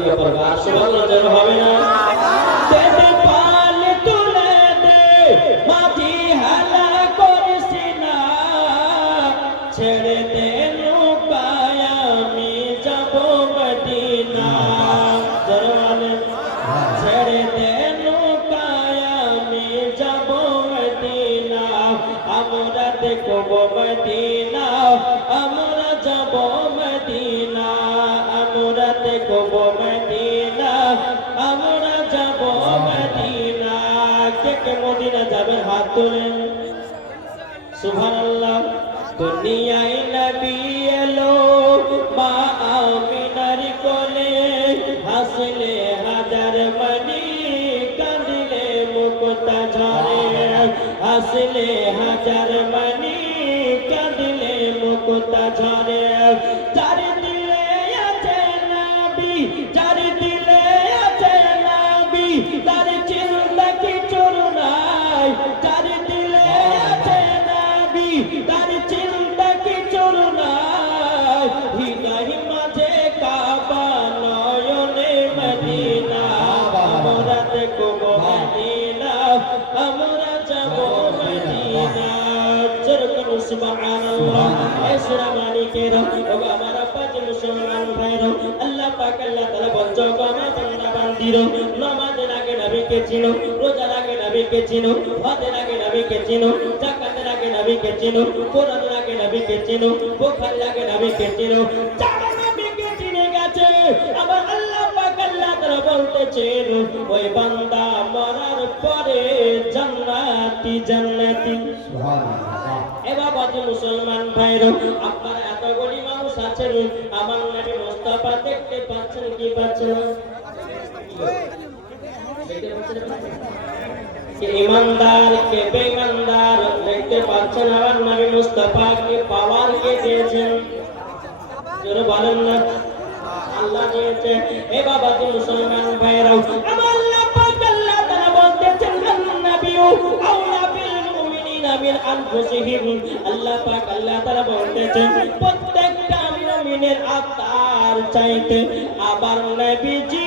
আত্মীয় পরিবার সবার হবে না সুবহানাল্লাহ। দুনিয়ায় নবী এলো, মা আমিনার কোলে হাসলে, হাজার মনি কাঁদিলে মুক্তা ঝরে। হাসলে, হাজার মনি কাঁদিলে মুক্তা ঝরে। যার দিলে আছে নবী বান্দা বান্দির নামাজ লাগে নবীকে চিনো রোজা লাগে নবীকে চিনো হজ লাগে নবীকে চিনো যাকাত লাগে নবীকে চিনো কোরআন লাগে নবীকে চিনো বুখারী লাগে নবীকে চিনো যারা নবীকে চিনে গেছে আবার আল্লাহ পাক আল্লাহ তাআলা বলতেছেন ওই বান্দা মরার পরে জান্নাতি জান্নাতি। এ বাবা যে মুসলমান ভাইর আপনারা এত গরিব মানুষ আছেন আমার নবী মোস্তফা দেখতে পাচ্ছেন কি পাচ্ছেন ইমানদার, কে বেঈমানদার দেখতে পাচ্ছেন আমার নবী মুস্তফা কে পাওয়ার কে দিয়েছেন? জোরে বলেন না। আল্লাহ দিয়েছে। এ বাবা যে মুসলমান মিন চাইতে আবার নবীজি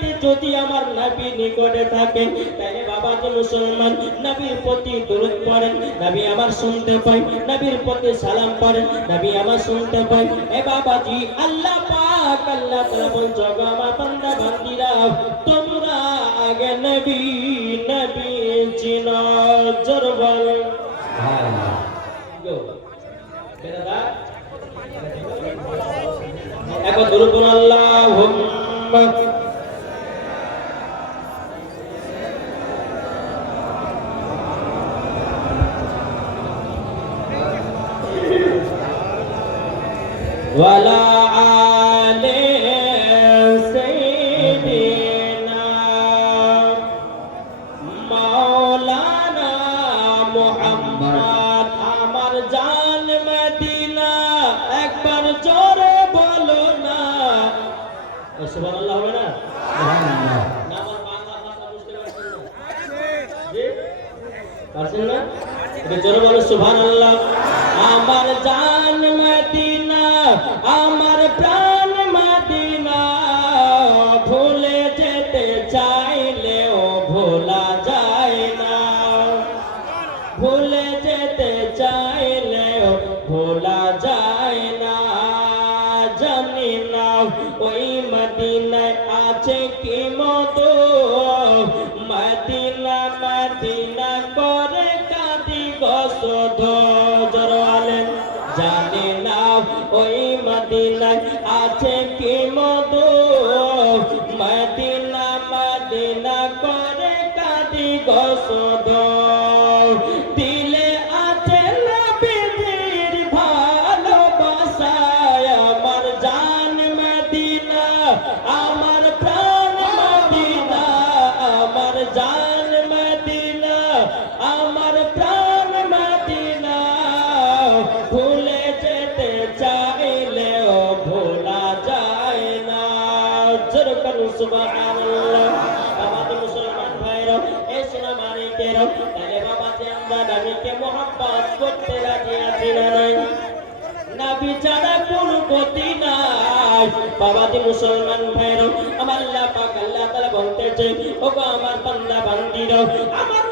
চাইতে যদি আমার নবী নিকটে থাকে, তাহলে বাবা যে মুসলমান নবীর প্রতি দরুদ পড়েন, নবী আমার শুনতে পাই নবীর প্রতি সালাম পড়েন, নবী আমার শুনতে পাই এ বাবাজি, আল্লাহ পাক, আল্লাহ তাআলা বলছো আমার বান্দা বান্দিরা, তোমরা আগে নবী নবী চিনো জোর সুবহানাল্লাহ হবে না? না আমার বাংলা ভাষা বুঝতে পারছেন না জি? পারছেন না? এটা জোরে বলো সুবহানাল্লাহ। আমার জান আমার প্রাণ মদিনা, ভুলে যেতে চাইলেও ভোলা যায় না। ভুলে যেতে চাইলেও ভোলা যায় না। জানি না ওই মদিনায় আছে কি মতো মদিনায় আছে কি নবীকে মহব্বত করতে আছি না নাই। নাবি ছাড়া কোনো গতি নাই। বাবাজি মুসলমান ভাইরা, আমার আল্লাহ পাক আল্লাহ বলতেছে, ওগো আমার বান্দা, বান্দিরা, আমার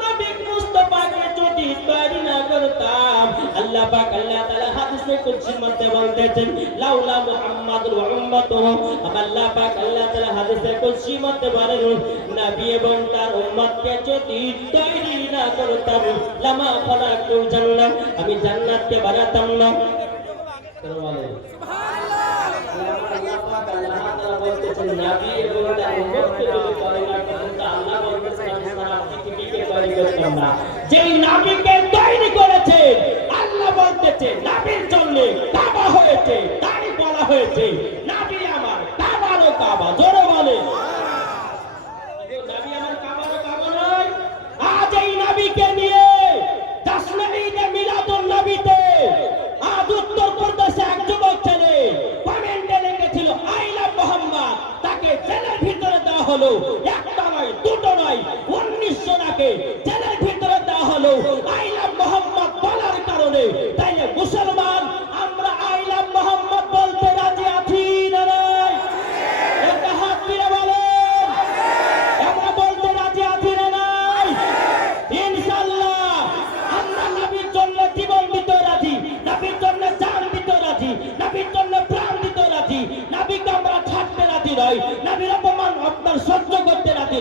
করতাম। আল্লাহ পাক আল্লাহ তাআলা হাদিসে কুদসির মধ্যে বলতেছেন লাউলা মুহাম্মাদুর ওয়া উম্মাতুহু। আল্লাহ পাক আল্লাহ তাআলা হাদিসে কুদসির মধ্যে বলেন নবী এবং তার উম্মতকে যদি তৈরি না করতাম লামা ফালাকুল জান্নাত আমি জান্নাতকে বানাতাম না। কেন বলেন? আল্লাহ পাক আল্লাহ তাআলা বলতেছেন, নবী এবং তার উম্মতকে যদি তৈরি না করতেন, তা আল্লাহ বলতেছেন, আমি ছাড়া পৃথিবীকে তৈরি করতাম না। যেই নাবিকে তৈরি করেছে আল্লাহ বলতেছে নাবির জন্য কাবা হয়েছে তাই বলা হয়েছে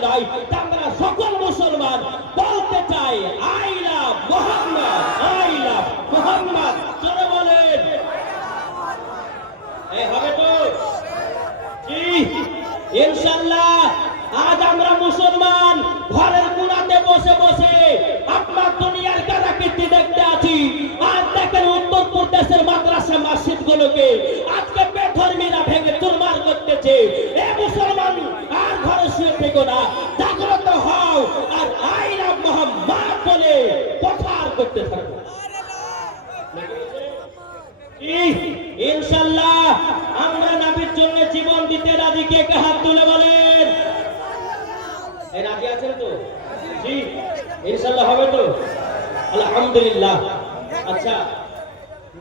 রাজি নই আমরা সকল মুসলমান বলতে চাই আই লাভ আই লাভ আজ আমরা মুসলমান ঘরের কোণাতে বসে বসে আপনার দুনিয়ার কারাকীর্তি দেখতে আছি। আজ দেখেন উত্তর প্রদেশের মাদ্রাসা মসজিদ গুলোকে আজকে বেধর্মীরা ভেঙে চুরমার করতেছে। এ মুসলমান শুয়ে থেকো জাগ্রত হও, আর আইরা মোহাম্মদ বলে প্রচার করতে থাকো। ইনশাল্লাহ আমরা নাবির জন্য জীবন দিতে রাজি, কে কে হাত তুলে বলেন? রাজি আছেন তো? জি, ইনশাল্লাহ হবে তো? আলহামদুলিল্লাহ। আচ্ছা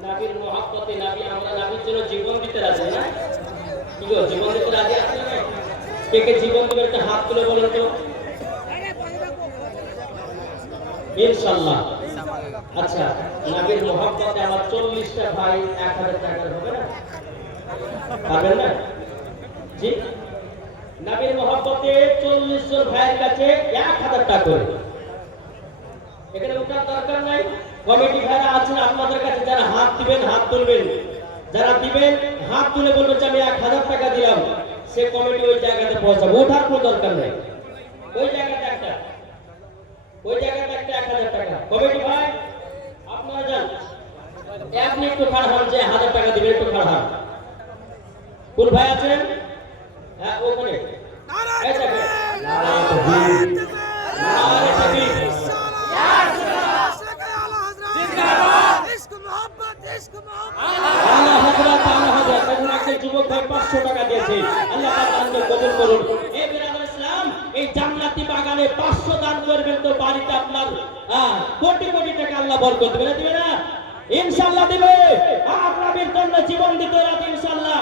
নাবির মহাব্বতে নাবি, আমরা নাবির জন্য জীবন দিতে রাজি না? জীবন দিতে রাজি আছেন? কে জীবন দেবে একটা হাত তুলে বলেন তো? ইনশাল্লাহ আচ্ছা নাবির মোহাম্মতে আমার চল্লিশটা ভাই এক হাজার টাকার হবে না? পাবেন না? জি? নাবির মোহাম্মতে চল্লিশ জন ভাইয়ের কাছে এক হাজার টাকা করে। এখানে ওঠার দরকার নাই। কমিটি ভাইরা আছেন, আপনাদের কাছে যারা হাত দিবেন, হাত তুলবেন। যারা দিবেন, হাত তুলে বলবেন যে আমি এক হাজার টাকা দিলাম। সে কমিটি ওই জায়গাতে পৌঁছাবে। ওঠার কোনো দরকার নেই। ওই জায়গাতে একটা। ওই জায়গাতে একটা এক হাজার টাকা। কমিটি ভাই আপনারা যান। আপনি একটু খাড়া হন যে হাজার টাকা দিবেন একটু খাড়া হন। কোন ভাই আছেন? হ্যাঁ ওখানে। এই দেখেন। নারায়ে তাকবীর। নারায়ে তাকবীর। আল্লাহ হযরত যুবক ভাই 500 টাকা দিয়েছে। আল্লাহ কবুল করুন। এই জান্নাতি বাগানে 500 দান করবেন তো বাড়িতে আপনার কোটি কোটি টাকা আল্লাহ বরকত দিবে দিবে না? ইনশাআল্লাহ দিবে। আপনাদের জন্য জীবন দিতে রাজি ইনশাআল্লাহ।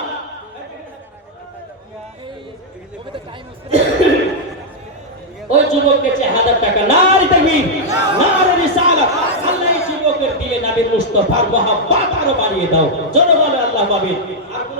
ওই যুবককে চেয়ে হাজার টাকা। নারী তাকবীর, নারী রিসালাত। আল্লাহ যুবকের দিলে নবীর মুস্তাফার মহাব্বত আরও বাড়িয়ে দাও। জনগণের আল্লাহ পাবে আর কোন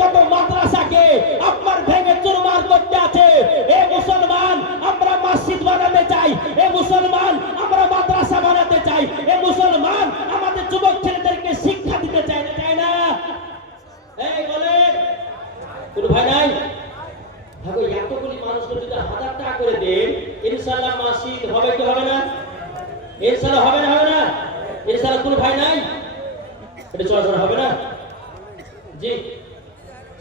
কত মাদ্রাসাকে আপনার ভেঙে চুরমার করতে আছে। এ মুসলমান, আমরা মসজিদ বানাতে চাই। এ মুসলমান, আমরা মাদ্রাসা বানাতে চাই। এ মুসলমান, আমাদের যুবক ছেলেদেরকে শিক্ষা দিতে চাই না চাই না। এই বলেন, কোন ভাই নাই? ভাগো এতগুলি মানুষকে যদি হাজার টাকা করে দেন, ইনশাআল্লাহ মাসিক হবে কি হবে না? ইনশাআল্লাহ হবে না হবে না? ইনশাআল্লাহ কোনো ভাই নাই? এটা চলাচল হবে না? জি।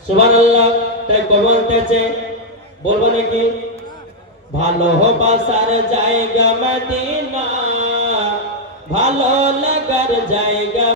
সুবহানাল্লাহ তাই বলতেছে বলব নাকি? ভালোবাসার জায়গা মদিনা ভালো লাগার জায়গা